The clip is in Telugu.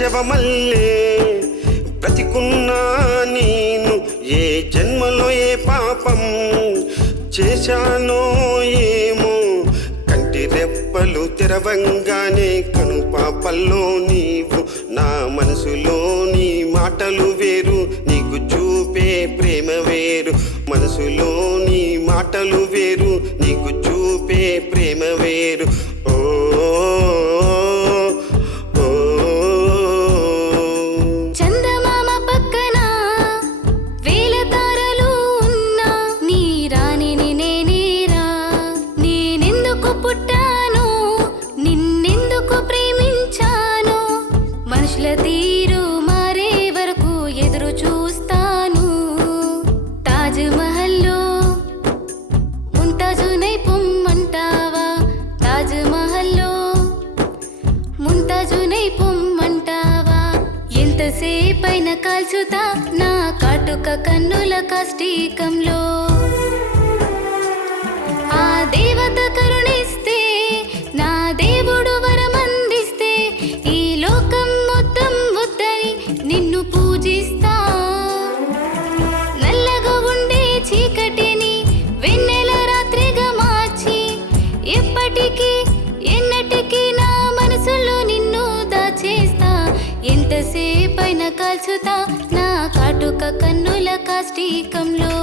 శవమల్లే బ్రతికున్నా నేను ఏ జన్మలో ఏ పాపం చేశానో ఏమో కంటి రెప్పలు తెరవంగానే కనుపాపల్లో నీవు నా మనసులో నీ మాటలు వేరు నీకు చూపే ప్రేమ వేరు మనసులో నీ మాటలు వేరు నీకు చూపే ప్రేమ వేరు ఓ తీరు మారే వరకు ఎదురు చూస్తాను తాజ్ మహల్లో ముంతాజునై పొమ్మంటావా తాజ్ మహల్లో ముంతాజునై పొమ్మంటావా ఎంతసేపైన కాల్చుతా నా కాటుక కన్నుల కాష్టికంలో ఆ దేవత కరుణిస్తే నా దేవుడు వరమందిస్తే ఈ లోకం నిన్ను పూజిస్తా నల్లగా ఉండే చీకటిని వెన్నెల రాత్రిగా మార్చి ఎప్పటికీ ఎన్నటికీ నా మనసులో నిన్ను దాచేస్తా ఎంతసేపైన కాల్చుతా నా కాటుక కన్నుల కాష్టికంలో